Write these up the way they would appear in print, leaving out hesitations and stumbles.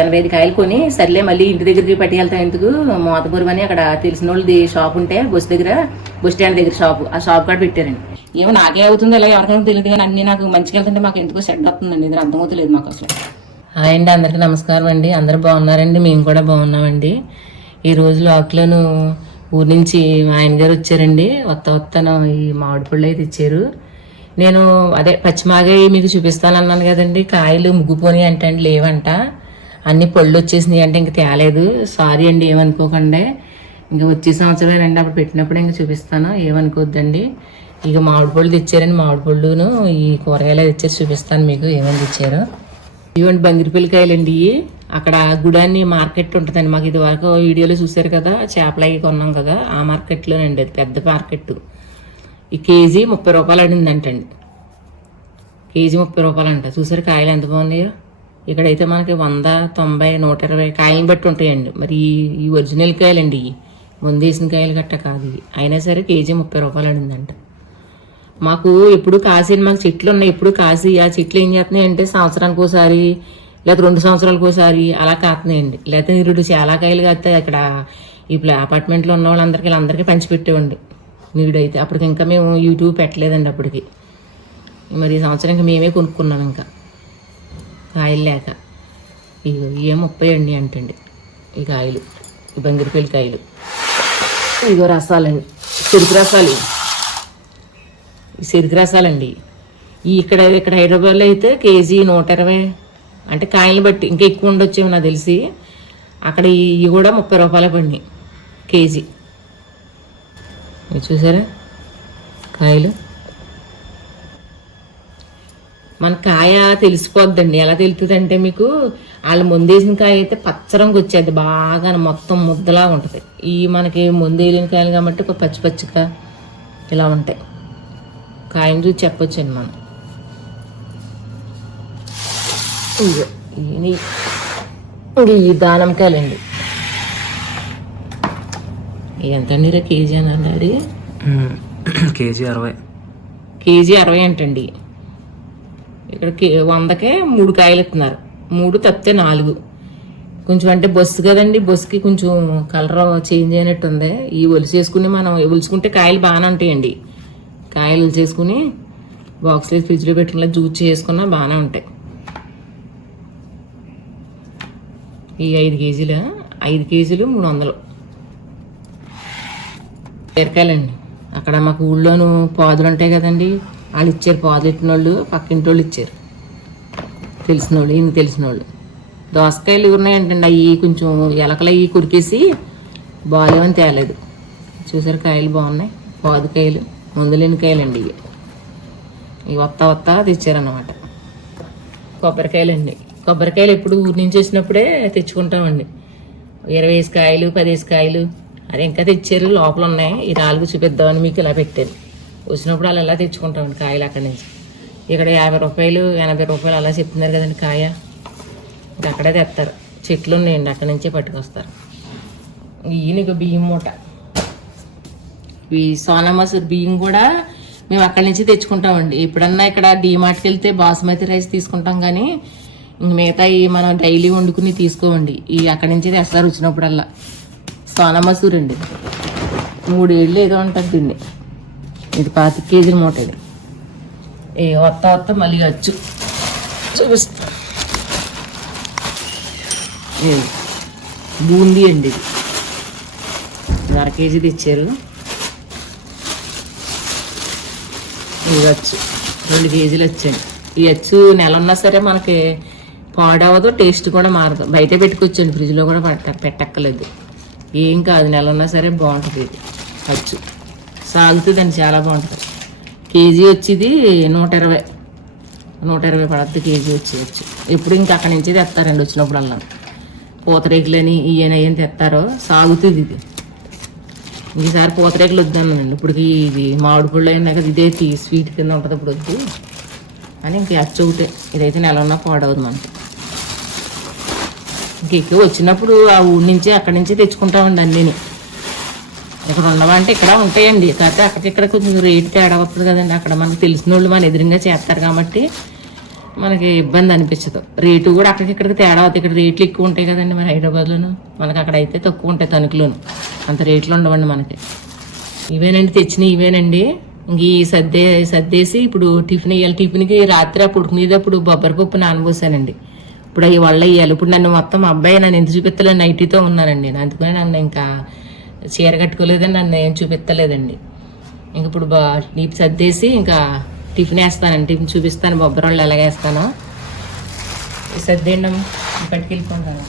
85 కాయలు కొని సర్లే మళ్ళీ ఇంటి దగ్గరికి పట్టుకెళ్తాం ఎందుకు మోతపురం అని అక్కడ తెలిసిన వాళ్ళది షాప్ ఉంటే బస్ స్టాండ్ దగ్గర ఆ షాప్ కూడా పెట్టారండి. ఏమో నాకే అవుతుందో ఇలా ఎవరికైనా తెలియదు కానీ అన్ని నాకు మంచిగా వెళ్తుంటే మాకు ఎందుకో సెట్ అవుతుందండి. ఇది అర్థమవుతలేదు మాకు అసలు. హాయ్ అండి, అందరికీ నమస్కారం అండి. అందరూ బాగున్నారండి, మేము కూడా బాగున్నామండి. ఈ రోజు లాక్లోను ఊరి నుంచి మా ఆయన గారు వచ్చారండి. వత్తన ఈ మామిడి పళ్ళు అయితే ఇచ్చారు. నేను అదే పచ్చిమాగాయ మీకు చూపిస్తానన్నాను కదండి, కాయలు ముగ్గుపోని అంటే అండి లేవంట, అన్ని పళ్ళు వచ్చేసినాయి అంటే ఇంక తేలేదు. సారీ అండి, ఏమనుకోకండి. ఇంకా వచ్చే సంవత్సరమే రండి, అప్పుడు పెట్టినప్పుడు ఇంకా చూపిస్తాను, ఏమనుకోద్దండి. ఇక మామిడి పళ్ళు తెచ్చారండి, మామిడి పళ్ళును ఈ కూరగాయలు తెచ్చారు, చూపిస్తాను మీకు ఏమేమి తెచ్చారు. ఇవ్వండి బంగిరిపల్లికాయలండి. అక్కడ గుడాన్ని మార్కెట్ ఉంటుందండి మాకు, ఇది వరకు వీడియోలో చూసారు కదా, చేపలు అవి కొన్నాం కదా, ఆ మార్కెట్లోనండి. అది పెద్ద మార్కెట్. ఈ కేజీ 30 రూపాయలు అడిందంటండి. కేజీ 30 రూపాయలు అంట. చూసారు కాయలు ఎంత బాగున్నాయో. ఇక్కడైతే మనకి 100, 90, 120 కాయలను బట్టి ఉంటాయండి. మరి ఈ ఒరిజినల్ కాయలండి, ముందేసిన కాయలు గట్ట కాదు. అయినా సరే కేజీ 30 రూపాయలు అడిందంట. మాకు ఎప్పుడు కాసి, మాకు చెట్లు ఉన్నాయి ఎప్పుడు కాసి. ఆ చెట్లు ఏం చేస్తున్నాయి అంటే సంవత్సరానికి ఒకసారి లేదా 2 సంవత్సరాలకు ఒకసారి అలా కాస్తున్నాయండి. లేకపోతే నిరుడు చాలా కాయలు కాస్తే అక్కడ ఇప్పుడు అపార్ట్మెంట్లో ఉన్న వాళ్ళందరికీ వీళ్ళందరికీ పంచిపెట్టేవండి నిరుడైతే. అప్పటికి ఇంకా మేము యూట్యూబ్ పెట్టలేదండి అప్పటికి. మరి ఈ సంవత్సరం ఇంకా మేమే కొనుక్కున్నాం ఇంకా కాయలు లేక. ఇగో ఏ 30 అండి అంటండి ఈ కాయలు, ఈ బంగిరిపల్లి కాయలు. ఇగో రసాలండి, చెరుకు రసాలు. ఈ చెరుకు రసాలండి. ఇక్కడ హైదరాబాద్లో అయితే కేజీ 120 అంటే కాయలు బట్టి ఇంకా ఎక్కువ ఉండొచ్చేమో నాకు తెలిసి. అక్కడ ఇవి కూడా 30 రూపాయలు పడినాయి కేజీ. మీరు చూసారా కాయలు. మన కాయ తెలిసిపోద్దండి. ఎలా తెలుస్తుంది అంటే మీకు, వాళ్ళు ముందేసిన కాయ అయితే పచ్చరంగా వచ్చేది బాగా, మొత్తం ముద్దలా ఉంటుంది. ఈ మనకి ముందేలిన కాయలు కాబట్టి పచ్చి పచ్చిగా ఇలా ఉంటాయి. కాయను చూసి చెప్పొచ్చండి మనం. ఈ దానిమ్మకాయలండి. ఎంత అండి కేజీ అని అన్నాడు? కేజీ 60. కేజీ 60 అంటండి. ఇక్కడ 100కే 3 కాయలు ఇస్తున్నారు. 3 తప్పితే 4. కొంచెం అంటే బస్సు కదండి, బస్సుకి కొంచెం కలర్ చేంజ్ అయినట్టు ఉంది. ఈ ఒలిసేసుకుని మనం ఒలుచుకుంటే కాయలు బాగానే ఉంటాయండి. కాయలు ఒలిచేసుకుని బాక్స్ వేసి ఫ్రిడ్జ్లో పెట్టుకుని జ్యూస్ చేసుకున్నా బాగానే ఉంటాయి. ఈ 5 కేజీలు 300. బీరకాయలండి. అక్కడ మాకు ఊళ్ళోనూ పాదులు ఉంటాయి కదండి, వాళ్ళు ఇచ్చారు. పాదులు ఎట్టిన వాళ్ళు పక్కింటి వాళ్ళు ఇచ్చారు, తెలిసిన వాళ్ళు, ఈయన తెలిసిన వాళ్ళు. దోసకాయలు ఉన్నాయంటండి, అవి కొంచెం ఎలకలు అవి కొరికేసి బాగాలేమని తేలేదు. చూసారు కాయలు బాగున్నాయి, పాదుకాయలు, మందులేని కాయలండి ఇవి. ఇవి వత్తా తెచ్చారన్నమాట. కొబ్బరికాయలండి. కొబ్బరికాయలు ఎప్పుడు ఊరి నుంచి వచ్చినప్పుడే తెచ్చుకుంటామండి. 20 కాయలు, 10 కాయలు అది ఇంకా తెచ్చారు, లోపల ఉన్నాయి. ఈ 4 చూపిద్దామని మీకు ఇలా పెట్టాను. వచ్చినప్పుడు అలా తెచ్చుకుంటామండి కాయలు అక్కడి నుంచి. ఇక్కడ 50 రూపాయలు, 80 రూపాయలు అలా చెప్తున్నారు కదండి కాయ. ఇంకా అక్కడే తెస్తారు, చెట్లు ఉన్నాయండి, అక్కడి నుంచే పట్టుకొస్తారు. ఈయనకు బియ్యం మూట. ఈ సోనా మసూర్ బియ్యం కూడా మేము అక్కడి నుంచి తెచ్చుకుంటామండి. ఎప్పుడన్నా ఇక్కడ డీమార్ట్కి వెళ్తే బాస్మతి రైస్ తీసుకుంటాం, కానీ ఇంక మిగతా మనం డైలీ వండుకుని తీసుకోవండి. ఈ అక్కడి నుంచి తెస్తారు వచ్చినప్పుడల్లా. సోనా మసూర్ అండి, 3 ఏళ్ళు ఏదో ఉంటుంది దీన్ని. ఇది 25 కేజీల మూట. ఇది వత్త మళ్ళీ వచ్చు చూపిస్తా. బూందీ అండి, ఇది 1/2 కేజీ తెచ్చారు. ఇది వచ్చు 2 కేజీలు వచ్చండి. ఈ వచ్చు నెల ఉన్నా సరే మనకి పాడవదు, టేస్ట్ కూడా మారదు. బయట పెట్టుకొచ్చండి, ఫ్రిడ్జ్లో కూడా పెట్టక్కలేదు, ఏం కాదు. నెల ఉన్నా సరే బాగుంటుంది. ఇది వచ్చు సాగుతుందండి, చాలా బాగుంటుంది. కేజీ వచ్చేది 120 పడుతుంది కేజీ వచ్చి. ఎప్పుడు ఇంకా అక్కడి నుంచి తెస్తారండి వచ్చినప్పుడల్లా. పూతరేకులని ఇవన్నీ తెస్తారో, సాగుతుంది ఇది. ఈసారి పూతరేకులు వద్దన్నానండి. ఇప్పటికి ఇది మామిడి పళ్ళు అయినా కదా, ఇదే స్వీట్ కింద ఉంటుంది, ఇప్పుడు వద్దు అని ఇంక అచ్చు ఒకటే. ఇదైతే నెల ఉన్నా పాడవద్దు మనకి. ఇంకెక్కువ వచ్చినప్పుడు ఆ ఊరి నుంచి అక్కడి నుంచి తెచ్చుకుంటామండి అన్నీని. ఇక్కడ ఉన్నవంటే ఇక్కడ ఉంటాయండి, కాకపోతే అక్కడిక్కడ కొంచెం రేటు తేడా వస్తుంది కదండి. అక్కడ మనకు తెలిసిన వాళ్ళు మన ఎదురుగా చేస్తారు కాబట్టి మనకి ఇబ్బంది అనిపించదు. రేటు కూడా అక్కడికి ఇక్కడికి తేడా అవుతుంది. ఇక్కడ రేట్లు ఎక్కువ ఉంటాయి కదండి మరి హైదరాబాద్లోను. మనకి అక్కడ అయితే తక్కువ ఉంటాయి తణుకులోను, అంత రేట్లు ఉండవండి మనకి. ఇవేనండి తెచ్చినవి, ఇవేనండి. ఇంక ఈ సర్దేసి ఇప్పుడు టిఫిన్ వేయాలి. టిఫిన్కి రాత్రి పుడుకునేటప్పుడు బొబ్బరిపప్పు నానబోసానండి. ఇప్పుడు అవి వల్ల వేయాలి. ఇప్పుడు నన్ను మొత్తం మా అబ్బాయి నన్ను ఎంత చూపించలేదు, నైటీతో ఉన్నానండి. అందుకని నన్ను ఇంకా చీర కట్టుకోలేదని నన్ను ఏం చూపించలేదండి. ఇంక ఇప్పుడు నీపు సర్దేసి ఇంకా టిఫిన్ వేస్తానండి. టిఫిన్ చూపిస్తాను, బొబ్బరి వాళ్ళు ఎలాగేస్తానో. సర్దేయండి పట్టుకెళ్ళిపోతాను.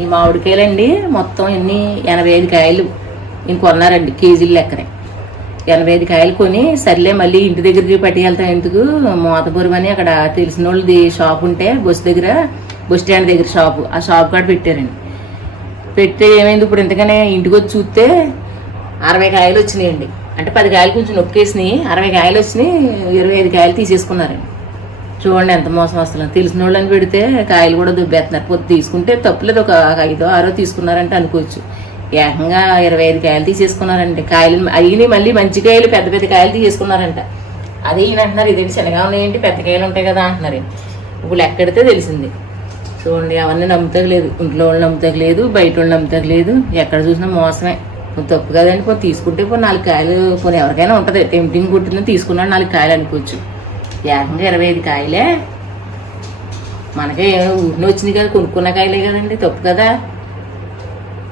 ఈ మామిడికాయలండి మొత్తం ఎన్ని 85 కాయలు ఇంకొన్నారండి, కేజీలు లెక్కనే. 85 కాయలు కొని సర్లే మళ్ళీ ఇంటి దగ్గరికి పట్టుకెళ్తాం ఎందుకు, మోతపురం అని అక్కడ తెలిసిన వాళ్ళది షాప్ ఉంటే బస్ స్టాండ్ దగ్గర షాపు, ఆ షాప్ కాడ పెట్టారండి. పెడితే ఏమైంది, ఇప్పుడు ఇంతగానే ఇంటికి వచ్చి చూస్తే 60 కాయలు వచ్చినాయండి. అంటే 10 కాయలు కొంచెం నొక్కేసినాయి, 60 కాయలు వచ్చినాయి. 25 కాయలు తీసేసుకున్నారండి. చూడండి ఎంత మోసం అసలు. తెలిసిన వాళ్ళని పెడితే కాయలు కూడా దుబ్బేస్తున్నారు. పొద్దు తీసుకుంటే తప్పులేదు, ఒక 5 6 తీసుకున్నారంటే అనుకోవచ్చు. ఏకంగా 25 కాయలు తీసేసుకున్నారండి. కాయలు అయినాయి, మళ్ళీ మంచి కాయలు పెద్ద పెద్ద కాయలు తీసేసుకున్నారంట. అదే ఈయన అంటున్నారు, ఇదేంటి శనగా ఉన్నాయండి, పెద్ద కాయలు ఉంటాయి కదా అంటున్నారు. ఇప్పుడు ఎక్కడితే తెలిసింది. చూడండి, ఎవరిని నమ్ముతలేదు, ఇంట్లో వాళ్ళు నమ్ముతలేదు, బయట వాళ్ళు నమ్ముతలేదు. ఎక్కడ చూసినా మోసమే. తప్పు కదండి. పోనీ తీసుకుంటే 4 కాయలు, పోనీ ఎవరికైనా ఉంటుంది టెంప్టింగ్ పుట్టిందని తీసుకున్నాడు 4 కాయలు అనుకోవచ్చు. ఏకంగా 25 కాయలే. మనకే ఊరిని వచ్చినాయి కదా, కొనుక్కున్న కాయలే కదండి, తప్పు కదా.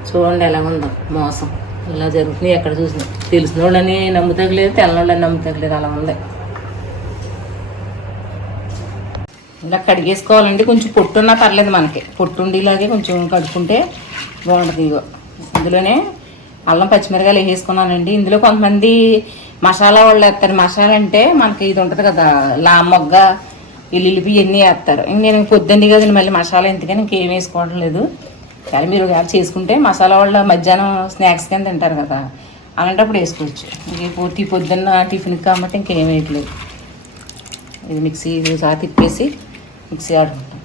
చూడండి ఎలా ఉందో మోసం. ఇలా జరుగుతున్నాయి ఎక్కడ చూసినా. తెలిసిన వాళ్ళని నమ్ముతగలేదు, తెల్లని వాళ్ళని నమ్ముతగలేదు, అలా ఉంది. ఇలా కడిగేసుకోవాలండి. కొంచెం పొట్టున్నా పర్లేదు మనకి, పొట్టు ఉండేలాగే కొంచెం కడుక్కుంటే బాగుంటుంది. ఇగో ఇందులోనే అల్లం పచ్చిమిరకాయలు వేసేసుకున్నానండి. ఇందులో కొంతమంది మసాలా వాళ్ళు వేస్తారు. మసాలా అంటే మనకి ఇది ఉంటుంది కదా, లామొగ్గ, ఎల్లుల్లిపి ఇవన్నీ వేస్తారు. ఇంక నేను పొద్దున్నే కదండి మళ్ళీ మసాలా ఎందుకని ఇంకేం వేసుకోవడం లేదు. కానీ మీరు చేసుకుంటే మసాలా వాళ్ళు మధ్యాహ్నం స్నాక్స్ కింద తింటారు కదా, అలాంటప్పుడు వేసుకోవచ్చు. ఇంక పొద్దున్న టిఫిన్కి కాబట్టి ఇంకేం వేయట్లేదు. ఇది మిక్సీ సారి తిప్పేసి మిక్సీ ఆడుకుంటాం.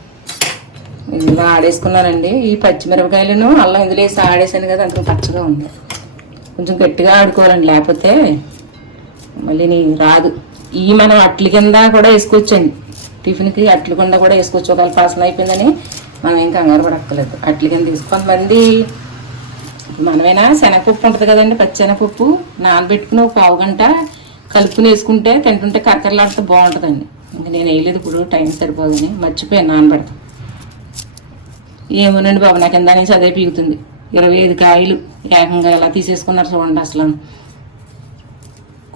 ఇందులో ఆడేసుకున్నానండి. ఈ పచ్చిమిరపకాయలను అల్లం ఇందులో వేసి ఆడేసాను కదా, అంత పచ్చగా ఉంది. కొంచెం గట్టిగా ఆడుకోవాలండి, లేకపోతే మళ్ళీ రాదు. ఈ మనం అట్ల కింద కూడా వేసుకోవచ్చండి. టిఫిన్కి అట్ల కింద కూడా వేసుకోవచ్చు. ఒకవేళ పాసన అయిపోయిందని మనం ఏం కంగారు పడక్కర్లేదు. అట్ల కింద కొంతమంది మనమైనా శనగపప్పు ఉంటుంది కదండి, పచ్చెనగపప్పు నానబెట్టుకుని 1/2 గంట కలుపుకుని వేసుకుంటే తింటుంటే కక్కర్లాడితే బాగుంటుందండి. ఇంకా నేను వేయలేదు, ఇప్పుడు టైం సరిపోదని మర్చిపోయాను నానబెడతాను. ఏమోనండి బాబు, నాకు కింద నుంచి అదే పీగుతుంది. 25 కాయలు ఏకంగా ఎలా తీసేసుకున్నారు చూడండి. అసలు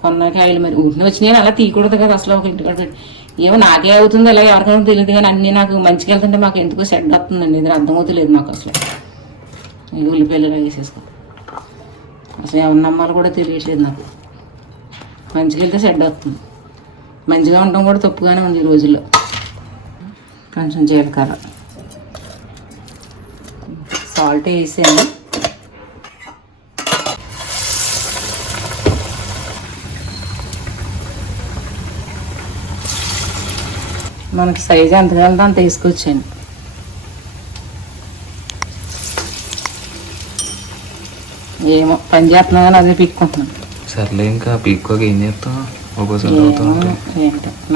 కొన్న కాయలు మరి ఊరిని వచ్చినాయి, అలా తీయకూడదు కదా అసలు. ఒక ఇంటికాడ పెట్టి ఏమో నాకే అవుతుంది, అలా ఎవరికైనా తెలియదు. కానీ అన్నీ నాకు మంచిగా వెళ్తుంటే మాకు ఎందుకో సెట్ వస్తుందండి. ఇది అర్థమవుతలేదు నాకు అసలు. ఇది ఉల్లిపాయలు వేసేసుకో, అసలు ఎవరి నమ్మాలి కూడా తెలియట్లేదు నాకు. మంచిగా వెళ్తే సెట్ వస్తుంది. మంచిగా ఉండడం కూడా తప్పుగానే ఉంది ఈ రోజుల్లో. కొంచెం జీలకర్ర, సాల్ట్ వేసాను. మనకి సైజు ఎంత కావాలంటే అంత వేసుకోవచ్చండి. ఏమో పని చేస్తున్నా కానీ అదే పీక్కుంటున్నాను. సర్లే ఇంకా పీక్కోక ఏం చేస్తాం, ఏంటో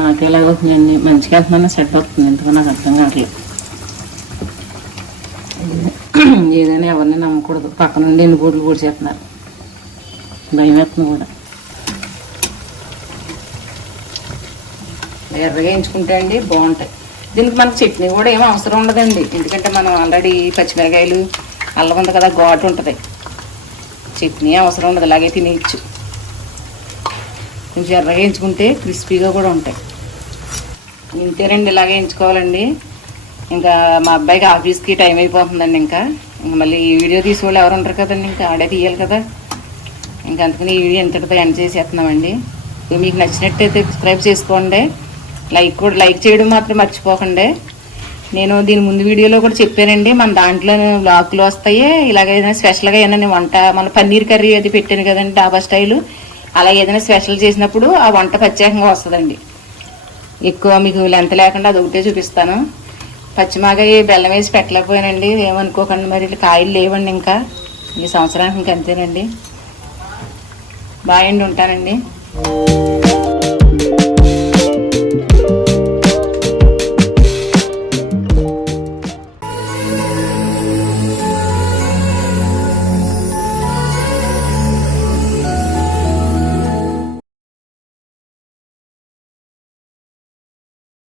నాకు ఎలాగవుతుందండి. మంచిగా వెళ్తున్నా సెట్ అవుతుంది, ఎందుకో నాకు అర్థం కావట్లేదు. ఏదైనా ఎవరిని నమ్మకూడదు. పక్క నుండి ఎన్ని బోట్లు కూడా చేస్తున్నారు, భయం వేస్తుంది కూడా. ఎర్రగా వేయించుకుంటే అండి బాగుంటాయి. దీనికి మనకు చట్నీ కూడా ఏమీ అవసరం ఉండదండి, ఎందుకంటే మనం ఆల్రెడీ పచ్చిమిరకాయలు అల్లం ఉంది కదా, ఘాటు ఉంటుంది. చట్నీ అవసరం ఉండదు, అలాగే తినేయచ్చు. కొంచెం ఎర్రగా వేయించుకుంటే క్రిస్పీగా కూడా ఉంటాయి. ఇంతేనండి, ఇలాగే వేయించుకోవాలండి. ఇంకా మా అబ్బాయికి ఆఫీస్కి టైం అయిపోతుందండి. ఇంకా మళ్ళీ ఈ వీడియో తీసేవాళ్ళు ఎవరు ఉంటారు కదండి, ఇంకా ఆడే తీయాలి కదా. ఇంకా అందుకని ఈ వీడియో ఎంతటితో ఎండ్ చేసేస్తున్నామండి. మీకు నచ్చినట్టయితే సబ్స్క్రైబ్ చేసుకోండి, లైక్ చేయడం మాత్రం మర్చిపోకండి. నేను దీని ముందు వీడియోలో కూడా చెప్పానండి, మన దాంట్లో బ్లాగ్లు వస్తాయి. ఇలాగ ఏదైనా స్పెషల్గా ఏదైనా వంట, మన పన్నీర్ కర్రీ అది పెట్టాను కదండి డాబా స్టైలు, అలా ఏదైనా స్పెషల్ చేసినప్పుడు ఆ వంట ప్రత్యేకంగా వస్తుందండి. ఎక్కువ మీకు లెంత్ లేకుండా అది ఒకటే చూపిస్తాను. పచ్చిమాగాయ బెల్లం వేసి పెట్టలేకపోయానండి, ఏమనుకోకండి. మరి కాయలు లేవండి ఇంకా ఈ సంవత్సరానికి ఇంక అంతేనండి. బాయ్ అండి, ఉంటానండి.